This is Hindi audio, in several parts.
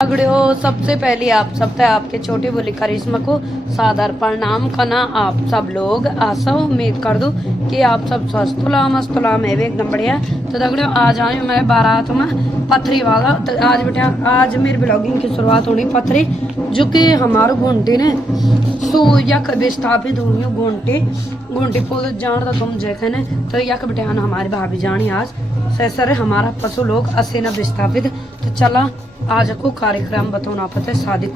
अगड़ियो सबसे पहले आप सब तक आपके छोटे बोले करिश्मा को सादर प्रणाम करना। आप सब लोग आशा उम्मीद कर दो कि आप सब स्वस्थ मैं भी एकदम बढ़िया। तो दगड़ियो आज आए मैं बारात में पथरी वाला। तो आज बेटा आज मेरी ब्लॉगिंग की शुरुआत होनी पथरी जो कि हमारे घंटे ने सो यक विस्थापित होनी घंटे घंटे पुल जान तो तुम देखे ने। तो यक बेटा हमारी भाभी जानी आज सर हमारा पशु लोग असे न विस्थापित। तो चला आज को कार्यक्रम बताना पता है शादी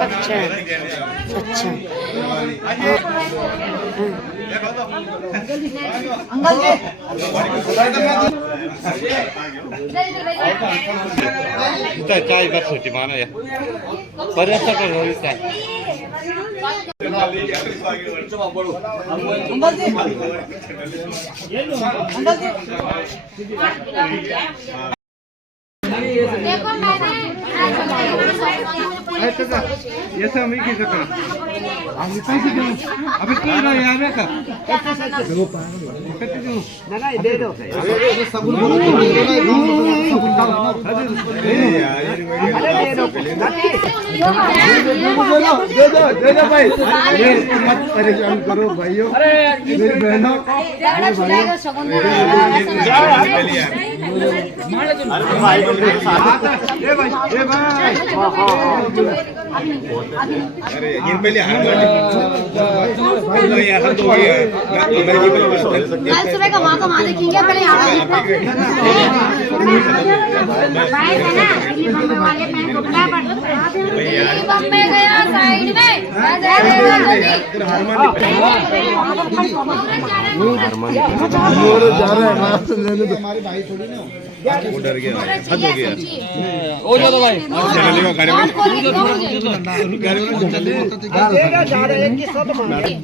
अच्छा अच्छा चाय बस छोटी मानो या पर ऐसा कर लो चाय देखो मैंने ये सब मैं की सकता हम इतना से क्यों अबे कोई ना यार मैं का ना ना दे दो अरे सबूत बोलो दे दो भाई ये मत परेशान करो भाइयों मेरी बहनों ये भाई अरे ये पहले यार तो कल सुबह का वहाँ देखेंगे पहले बम्बई गया साइड में हमारे भाई थोड़ी ना वो डर गया हद हो गया ओ जा भाई चलेगा गाड़ी में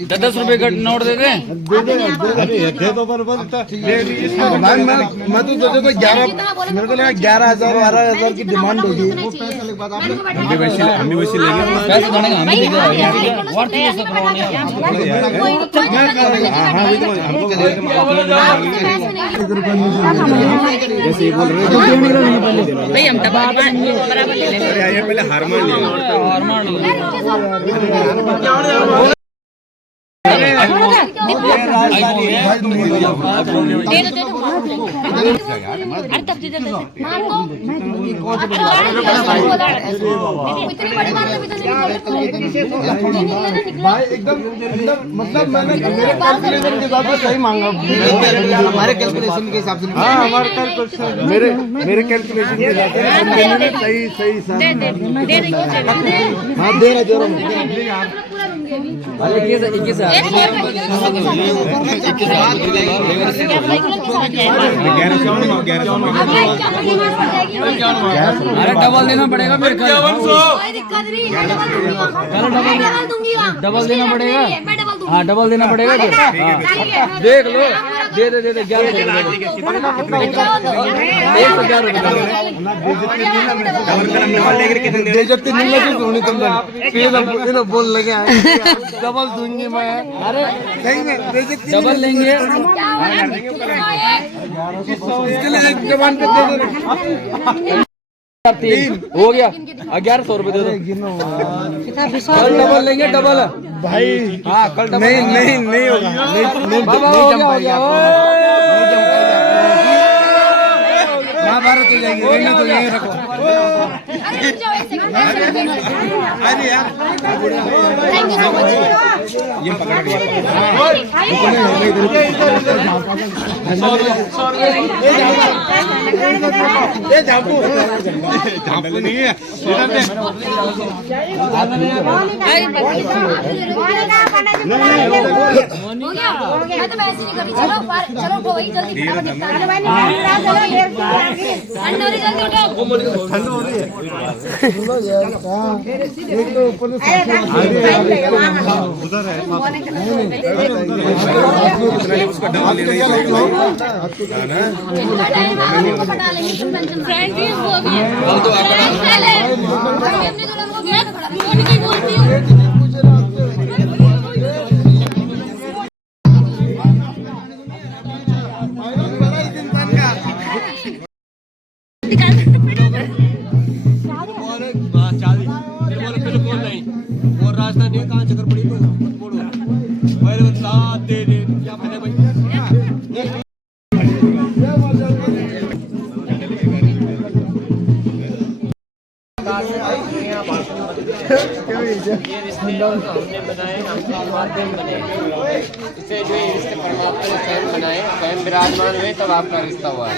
10 रुपए का नोट दे दे दे दो पर बस भाई मैं तो सोचे कोई 11 मेरे को लगा 11,000 12,000 की डिमांड होगी वो पैसा के बाद हम भी वैसे लेंगे पैसा देने का हम भी देंगे और तो ऐसा करवाने जैसे ये बोल रहे भाई हम दबा बराबर ले ले ये पहले हार मान लिया अरे तब दे देते मार को इतनी बड़ी बात अभी तो नहीं भाई एकदम मतलब मैंने मेरे कैलकुलेशन के हिसाब से सही मांगा हमारे कैलकुलेशन के हिसाब से हाँ हमारे कैलकुलेशन मेरे कैलकुलेशन के हिसाब से सही सही हाँ दे रहा अरे डबल देना पड़ेगा फिर डबल देना पड़ेगा हाँ डबल देना पड़ेगा देख लो दे दे दे दे 11 बोल लगे डबल दूंगी मैं अरे सही में डबल लेंगे इसके लिए एक डिमांड पे दे हो गया 1100 रुपए दे दो कल डबल लेंगे डबल भाई हाँ कल डबल नहीं होगा बाबा हो गया महाभारत हो जाएगी रहने तो यहीं रखो थैंक यू सो मच। ये पकड़ के ये झापू नहीं है हो गया मैं तो वैसे नहीं करी। चलो चलो उठो वही जल्दी फटाफट निपटा लो। ठंड हो रही जल्दी उठो। ठंड हो रही है एक तो ऊपर से उधर है उसको डाल ले रही है फटा लेंगे तुम टेंशन फ्रेंड भी हो गया। तो आप हमने तो लोगों को गया कौन की बोलती हूं। राजधानी कहाँ चक्कर पड़ी तो मत बोलो पहले साथ दे क्या पहले भाई हमने बनाए हमने माध्यम बने इसे जो ये रिश्ते परमात्मा ने स्वयं बनाए स्वयं विराजमान हुए तब आपका रिश्ता हुआ है।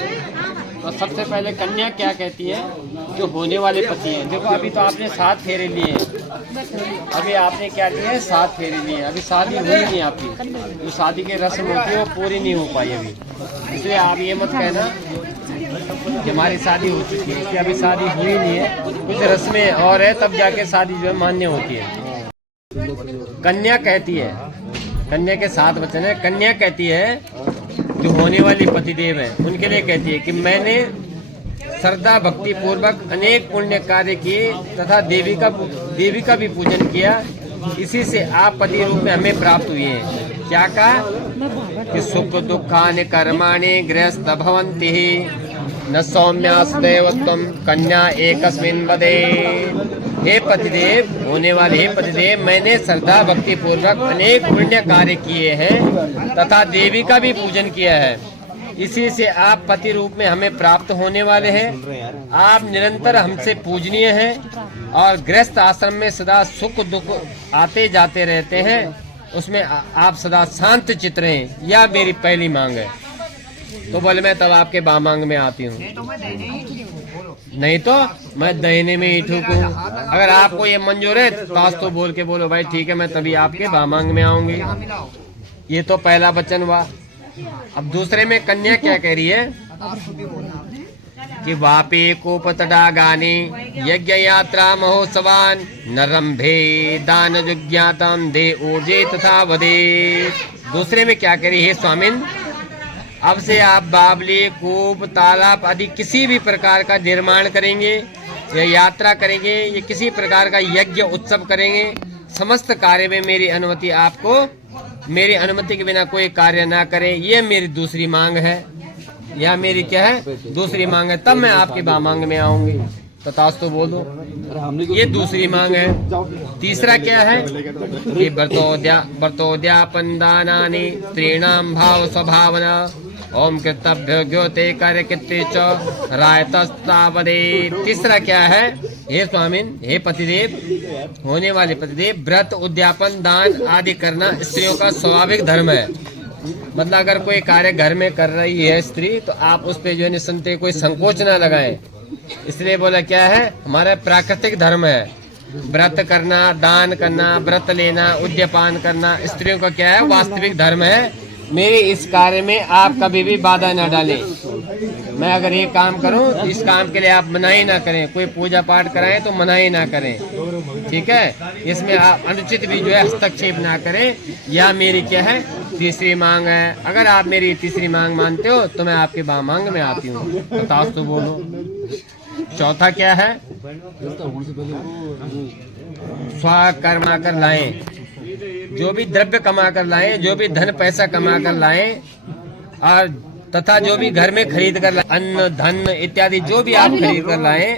तो सबसे पहले कन्या क्या कहती है? जो होने वाले पति हैं। देखो अभी तो आपने 7 फेरे लिए हैं, अभी आपने क्या किया है 7 फेरे लिए, अभी शादी हुई नहीं आपकी। जो शादी की रस्म होती है वो पूरी नहीं हो पाई अभी, इसलिए आप ये मत कहना कि हमारी शादी हो चुकी है, इसलिए अभी शादी हुई नहीं है, कुछ रस्में और है तब जाके शादी जो है मान्य होती है। कन्या कहती है, कन्या के 7 वचन है। कन्या कहती है जो होने वाली पतिदेव है उनके लिए कहती है कि मैंने श्रद्धा भक्ति पूर्वक अनेक पुण्य कार्य किए तथा देवी का भी पूजन किया, इसी से आप पति रूप में हमें प्राप्त हुए हैं। क्या कहा कि सुख दुखानि कर्माणि गृहस्थ भवन्ति न सौम्यासदैवत्वं कन्या एकस्मिन् वदे। हे पतिदेव, होने वाले हे पतिदेव, मैंने श्रद्धा भक्ति पूर्वक अनेक पुण्य कार्य किए हैं तथा देवी का भी पूजन किया है, इसी से आप पति रूप में हमें प्राप्त होने वाले हैं। आप निरंतर हमसे पूजनीय हैं और गृहस्थ आश्रम में सदा सुख दुख आते जाते रहते हैं, उसमें आप सदा शांत चित्त रहें, यह मेरी पहली मांग है। तो बोले मैं तब आपके बामांग में आती हूँ, नहीं तो मैं दहीने में ही ठूकूं। अगर आपको ये मंजूर है पास तो बोल के बोलो भाई ठीक है मैं तभी आपके बामांग में आऊंगी। ये तो पहला वचन हुआ। अब दूसरे में कन्या क्या कह रही है कि वापे कोपतडागाने यज्ञ यात्रा महोत्सवान नरम्भे दान जुज्ञातम दे ऊर्जे तथा वदे। दूसरे में क्या कह रही है स्वामिन, अब से आप बावली कूप तालाब आदि किसी भी प्रकार का निर्माण करेंगे या यात्रा करेंगे या किसी प्रकार का यज्ञ उत्सव करेंगे, समस्त कार्य में मेरी अनुमति, आपको मेरी अनुमति के बिना कोई कार्य ना करें, ये मेरी दूसरी मांग है। यह मेरी क्या है? दूसरी मांग है, तब मैं आपके बामांग में आऊंगी। तथास्तु बोल दो, ये दूसरी मांग है। तीसरा क्या है कि व्रतोद्यापनदानानि त्रीणाम भाव स्वभावना ओम कर्तव्य ज्योते कार्य कृत्य च रायतस्तावदे। तीसरा क्या है? हे स्वामिन, हे पतिदेव, होने वाले पतिदेव, व्रत उद्यापन दान आदि करना स्त्रियों का स्वाभाविक धर्म है। मतलब अगर कोई कार्य घर में कर रही है स्त्री तो आप उस पे जो है निसंदेह कोई संकोच ना लगाएं। इसलिए बोला क्या है, हमारा प्राकृतिक धर्म है व्रत करना, दान करना, व्रत लेना, उद्यापान करना, स्त्रियों का क्या है? वास्तविक धर्म है। मेरे इस कार्य में आप कभी भी बाधा ना डालें। मैं अगर ये काम करूं तो इस काम के लिए आप मनाही ना करें, कोई पूजा पाठ कराएं तो मनाही ना करें, ठीक है? इसमें आप अनुचित भी जो है हस्तक्षेप ना करें। यह मेरी क्या है? तीसरी मांग है। अगर आप मेरी तीसरी मांग मानते हो तो मैं आपके बामांग में आती हूँ। बताओ तो बोलो। चौथा क्या है? स्वकर्मा कर लाएं, जो भी द्रव्य कमा कर लाएं, जो भी धन पैसा कमा कर लाएं और तथा जो भी घर में खरीद कर अन्न धन इत्यादि जो भी आप खरीद कर लाए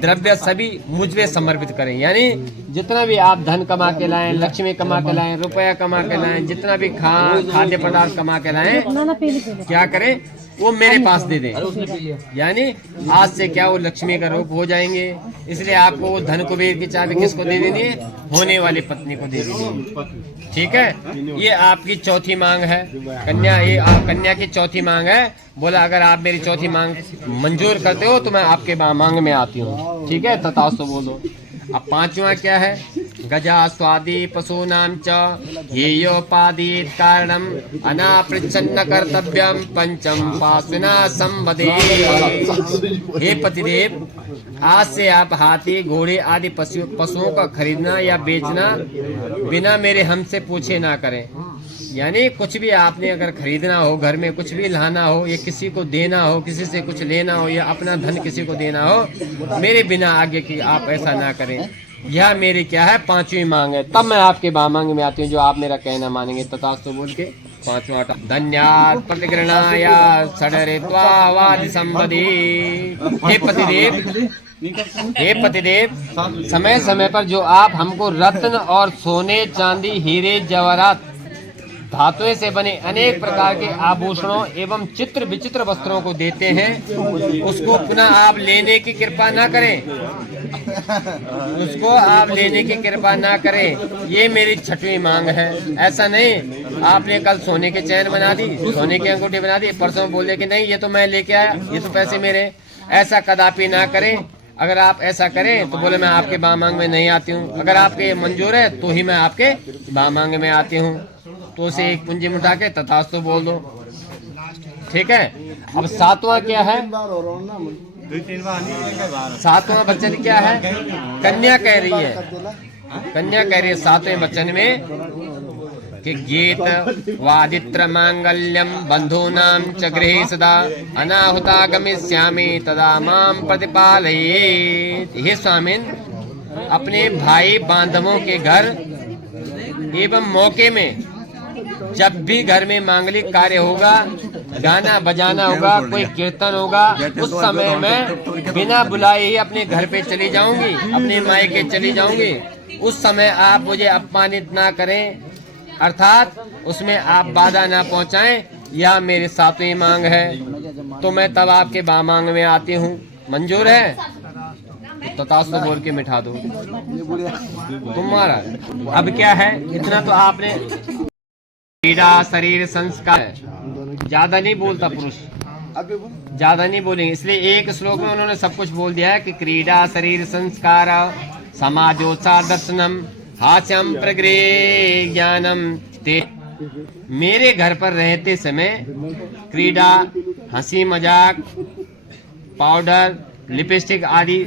द्रव्य सभी मुझ में समर्पित करें। यानी जितना भी आप धन कमा के लाएं, लक्ष्मी कमा के लाएं, रुपया कमा के लाएं, जितना भी खाद्य पदार्थ कमा के लाएं, क्या करें, वो मेरे पास दे दें। यानी आज से क्या वो लक्ष्मी का रूप हो जाएंगे। इसलिए आपको वो धन कुबेर की चाबी किसको दे देनी है? होने वाली पत्नी को दे देनी है। ठीक है, ये आपकी चौथी मांग है कन्या। ये कन्या की चौथी मांग है। बोला अगर आप मेरी चौथी मांग मंजूर करते हो तो मैं आपके मांग में आती हूँ। ठीक है, तथास्तु बोलो। अब पांचवा क्या है? गजा स्वादि पशूनां च हेयोपादीत कारणम अनापृच्छन्न कर्तव्यम पंचम पासुना संवदे। हे पतिदेव, आज से आप हाथी घोड़े आदि पशुओं का खरीदना या बेचना बिना मेरे हमसे पूछे ना करें। यानी कुछ भी आपने अगर खरीदना हो, घर में कुछ भी लाना हो, या किसी को देना हो, किसी से कुछ लेना हो, या अपना धन किसी को देना हो, मेरे बिना आगे की आप ऐसा ना करें। यह मेरी क्या है? पांचवी मांग है। तब मैं आपके मांग में आती हूँ जो आप मेरा कहना मानेंगे। तथास्तु बोल के पांचवा धन्यात् प्रतिगृणाया षडरित्वावादि संवदि। हे पतिदेव, हे पतिदेव, समय समय पर जो आप हमको रत्न और सोने चांदी हीरे जवाहरात धातुओं से बने अनेक प्रकार के आभूषणों एवं चित्र विचित्र वस्त्रों को देते हैं, उसको पुनः आप लेने की कृपा ना करें। उसको आप लेने की कृपा ना करें। ये मेरी छठवीं मांग है। ऐसा नहीं आपने कल सोने के चैन बना दी, सोने की अंगूठी बना दी, परसों बोले कि नहीं ये तो मैं लेके आया, ये तो पैसे मेरे। ऐसा कदापि ना करें। अगर आप ऐसा करें तो बोले मैं आपके मांग में नहीं आती हूँ। अगर आपके मंजूर है तो ही मैं आपके मांग में आती हूँ। तो उसे एक पूंजी में उठा के तथास्तु बोल दो। ठीक है, अब सातवां क्या है? सातवां वचन क्या है? कन्या कह रही है, कन्या कह रही है सातवें वचन में कि गीत वादित्र मांगल्यम बंधूनां च गृहे सदा अनाहुता गमिष्यामि तदा मां प्रतिपालयेत्। हे स्वामिन, अपने भाई बांधवों के घर एवं मौके में जब भी घर में मांगलिक कार्य होगा, गाना बजाना होगा, कोई कीर्तन होगा, उस समय मैं बिना बुलाए ही अपने घर पे चली जाऊंगी, अपने मायके चली जाऊंगी। उस समय आप मुझे अपमानित ना करें, अर्थात उसमें आप बाधा ना पहुंचाएं। यह मेरी सातवीं मांग है। तो मैं तब आपके मांग में आती हूँ। मंजूर है? तथास्तु बोल के मिठा दो तुम्हारा। अब क्या है? इतना तो आपने क्रीड़ा शरीर संस्कार, ज्यादा नहीं बोलता पुरुष, ज्यादा नहीं बोलेंगे। इसलिए एक श्लोक में उन्होंने सब कुछ बोल दिया है कि क्रीड़ा शरीर संस्कार समाजोत्साह दर्शनम हास्यम प्रगृह ज्ञानम ते। मेरे घर पर रहते समय क्रीड़ा, हंसी मजाक, पाउडर, लिपस्टिक आदि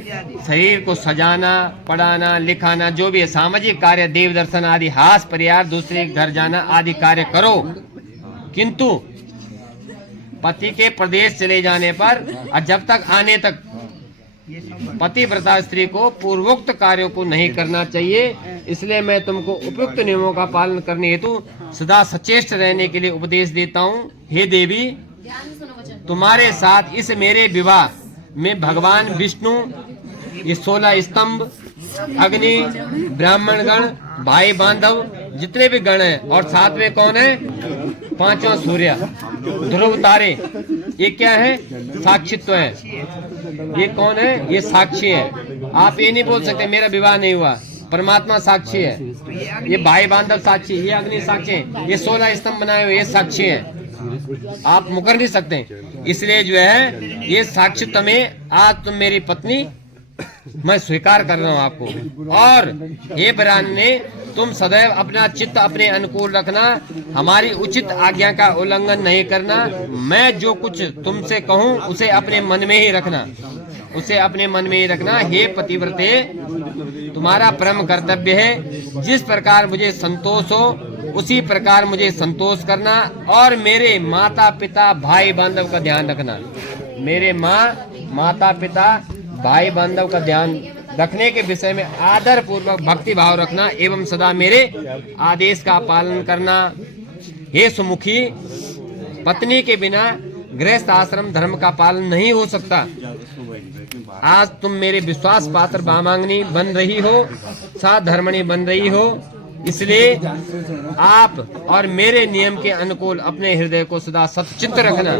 शरीर को सजाना, पढ़ाना, लिखाना, जो भी है सामाजिक कार्य, देव दर्शन आदि, हास परिवार, दूसरे घर जाना आदि कार्य करो। किंतु पति के प्रदेश चले जाने पर और जब तक आने तक पतिव्रता स्त्री को पूर्वोक्त कार्यों को नहीं करना चाहिए। इसलिए मैं तुमको उपयुक्त नियमों का पालन करने हेतु सदा सचेष्ट रहने के लिए उपदेश देता हूँ। हे देवी, तुम्हारे साथ इस मेरे विवाह में भगवान विष्णु, ये 16 स्तंभ, अग्नि, ब्राह्मण गण, भाई बांधव, जितने भी गण हैं, और साथ में कौन है? पांचवा सूर्य, ध्रुव तारे। ये क्या है? साक्षित्व है। ये कौन है? ये साक्षी है। आप ये नहीं बोल सकते मेरा विवाह नहीं हुआ। परमात्मा साक्षी है, ये भाई बांधव साक्षी, ये अग्नि साक्षी है, ये 16 स्तंभ बनाए हुए ये साक्षी है। आप मुकर नहीं सकते। इसलिए जो है ये साक्षी तुम्हें, आज तुम मेरी पत्नी, मैं स्वीकार कर रहा हूँ आपको। और हे ब्राह्मणे, तुम सदैव अपना चित्त अपने अनुकूल रखना, हमारी उचित आज्ञा का उल्लंघन नहीं करना। मैं जो कुछ तुमसे कहूँ उसे अपने मन में ही रखना, उसे अपने मन में ही रखना। हे पतिव्रते, तुम्हारा परम कर्तव्य है जिस प्रकार मुझे संतोष हो उसी प्रकार मुझे संतोष करना, और मेरे माता पिता भाई बांधव का ध्यान रखना। मेरे माता पिता भाई बांधव का ध्यान रखने के विषय में आदर पूर्वक भक्ति भाव रखना एवं सदा मेरे आदेश का पालन करना। हे सुमुखी, पत्नी के बिना गृहस्थ आश्रम धर्म का पालन नहीं हो सकता। आज तुम मेरे विश्वास पात्र बामांगनी बन रही हो, साथ धर्मणी बन रही हो, इसलिए आप और मेरे नियम के अनुकूल अपने हृदय को सदा सत्यचित्त रखना,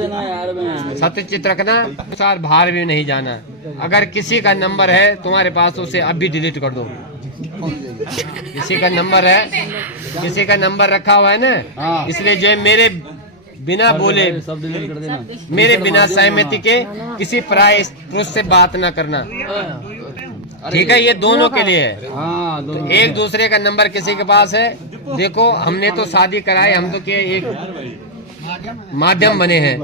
सत्यचित्त रखना, अनुसार बाहर भी नहीं जाना। अगर किसी का नंबर है तुम्हारे पास तो उसे अभी डिलीट कर दो। किसी का नंबर है, किसी का नंबर रखा हुआ है ना, इसलिए जो है मेरे बिना बोले, मेरे बिना सहमति के किसी पराये पुरुष से बात ना करना, ठीक है? ये दोनों के लिए है। तो एक दूसरे का नंबर किसी के पास है, देखो हमने तो शादी कराई, हम तो के एक माध्यम बने हैं।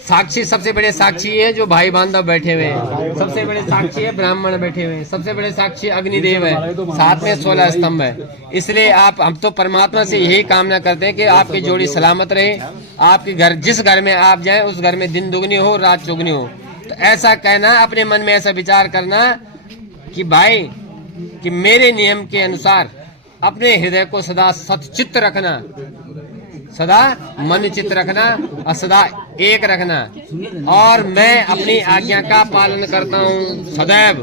साक्षी, सबसे बड़े साक्षी है जो भाई बांधव बैठे हुए हैं, सबसे बड़े साक्षी है ब्राह्मण बैठे हुए हैं, सबसे बड़े साक्षी अग्निदेव है, साथ में 16 स्तंभ है। इसलिए हम तो परमात्मा से यही कामना करते हैं कि आपकी जोड़ी सलामत रहे, आपके घर, जिस घर में आप जाएं उस घर में दिन दुगनी हो रात चुगनी हो। तो ऐसा कहना, अपने मन में ऐसा विचार करना कि भाई कि मेरे नियम के अनुसार अपने हृदय को सदा सतचित्त रखना, सदा मन चित्त रखना और सदा एक रखना, और मैं अपनी आज्ञा का पालन करता हूँ सदैव,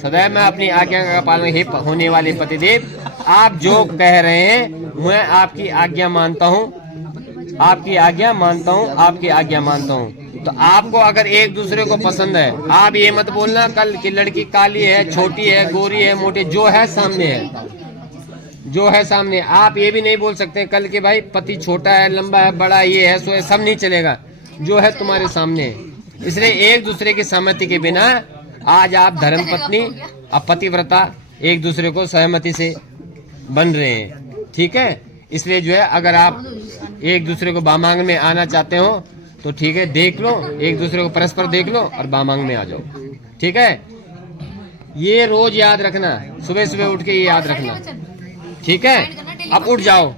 सदैव मैं अपनी आज्ञा का पालन। हे होने वाले पतिदेव, आप जो कह रहे हैं मैं आपकी आज्ञा मानता हूँ, आपकी आज्ञा मानता हूँ, आपकी आज्ञा मानता हूँ। तो आपको अगर एक दूसरे को पसंद है, आप ये मत बोलना कल की लड़की काली है, छोटी है, गोरी है, मोटी, जो है सामने है, जो है सामने। आप ये भी नहीं बोल सकते कल के भाई पति छोटा है, लंबा है, बड़ा, ये है, सो है, सब नहीं चलेगा, जो है तुम्हारे सामने है। इसलिए एक दूसरे की सहमति के बिना आज आप धर्म पत्नी और पतिव्रता एक दूसरे को सहमति से बन रहे हैं, ठीक है? इसलिए जो है अगर आप एक दूसरे को बामांग में आना चाहते हो तो ठीक है, देख लो, एक दूसरे को परस्पर देख लो और बामांग में आ जाओ, ठीक है? ये रोज याद रखना, सुबह सुबह उठ के ये याद रखना, ठीक है? अब उठ जाओ,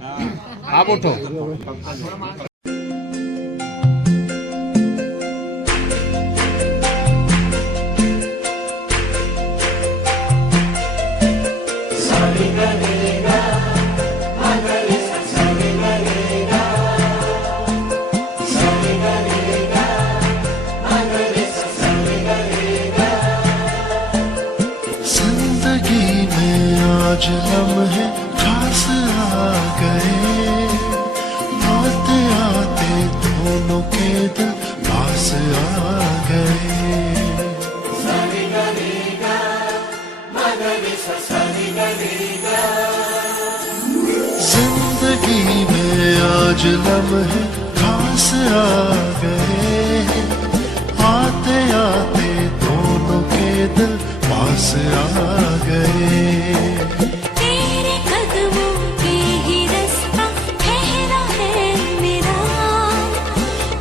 आप उठो। आज लम्हे खास आ गए, आते आते दोनों के दिल पास आ गए। जिंदगी में आज लम्हे खास आ गए, आते आते दोनों के दिल पास आ गए। तेरे कदमों पे ही रास्ता ठहरा है मेरा,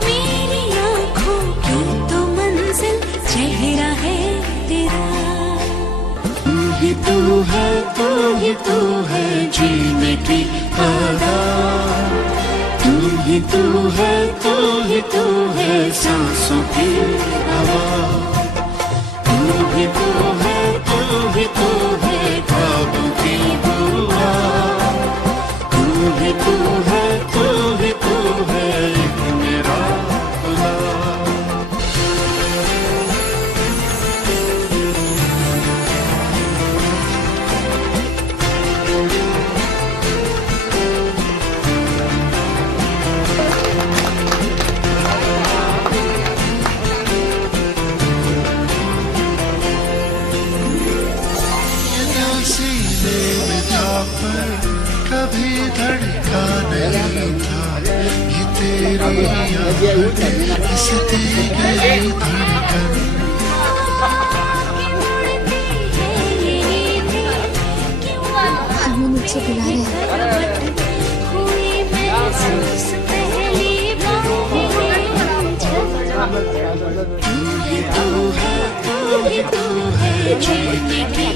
मेरी आँखों की तो मंजिल चेहरा है तेरा। तू ही तू है, तू ही तू है जीने की आदत, तू ही तू है, तू ही तू है सांसों की हवा, तू ही तू है, तू ही तू है ख्वाबों की दुआ, तू ही तू है, तू ही तू है एक मेरा खुदा। कभी धड़का नहीं था ये तेरी याद, हंसती गई धड़कन। हमें नीचे बुला रहे हैं। तू ही तू है, तू ही तू है जीने की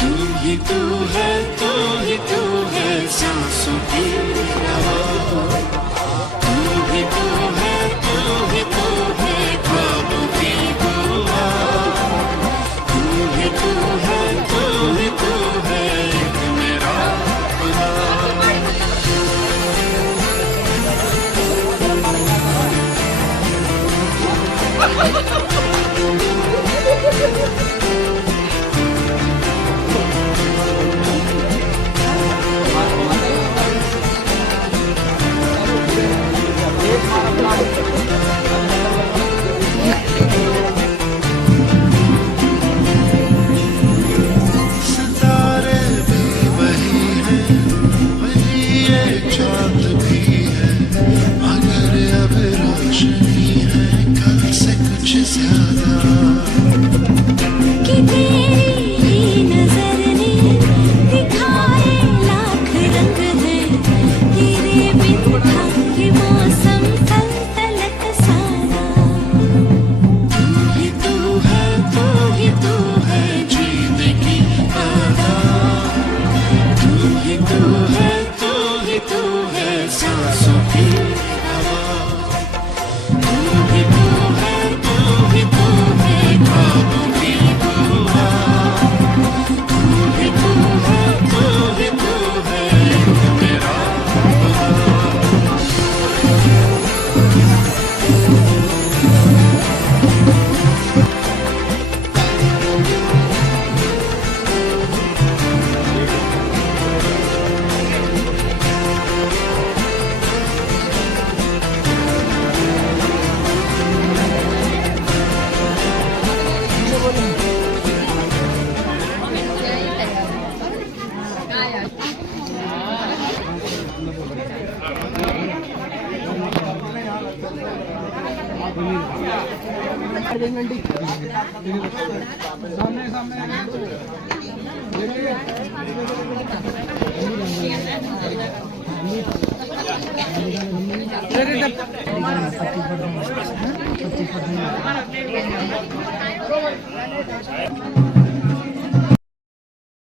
तू ही तू है, तू ही तू है सांसों की हवा, तू ही तू है, तू ही तू है ख्वाबों की दुआ, तू ही तू है, तू ही तू है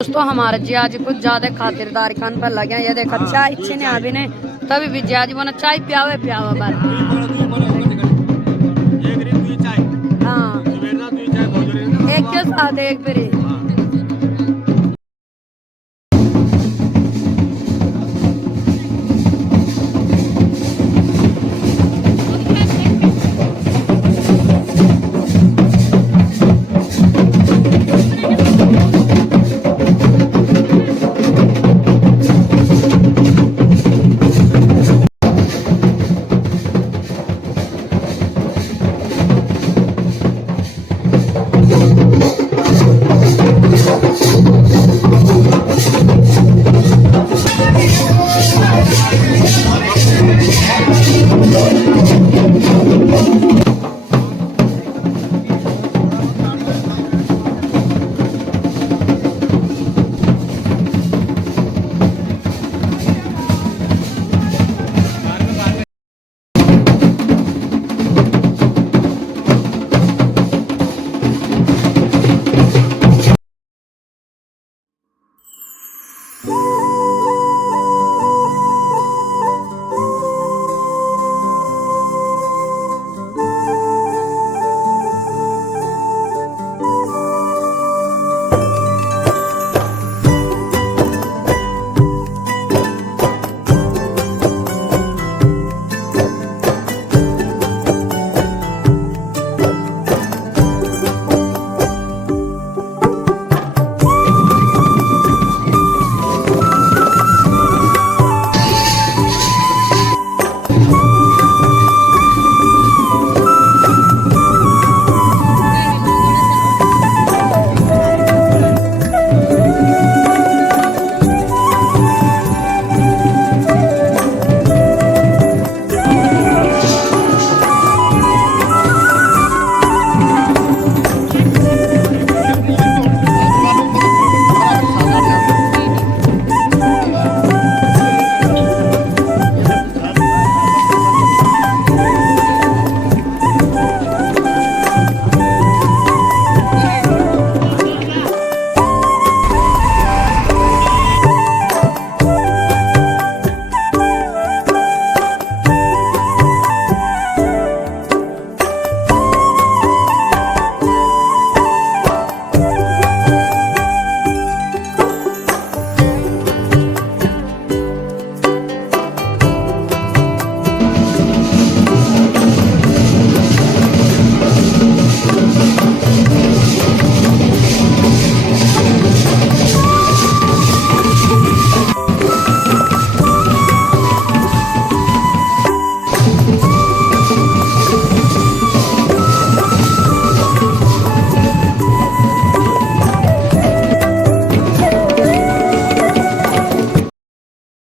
दोस्तों हमारे जियाजी कुछ ज्यादा खातिरदारी खान पर लगे हैं। ये देखो चाय इच्छे ने अभी ने तभी भी जियाजी बना चाय पियावे बार। हाँ एक के साथ एक फिर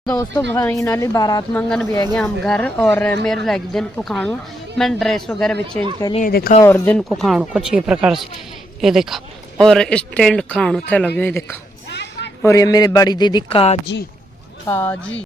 दोस्तों फाइनली बारात मंगन भी है गया हम घर और मेरे लगे दिन को खाणू मैंने ड्रेस वगैरह भी चेंज कर लिए देखा और दिन को खाणू कुछ ये प्रकार से ये देखा और स्टैंड खाणू थे लगे देखा और ये मेरी बड़ी दीदी काजी काजी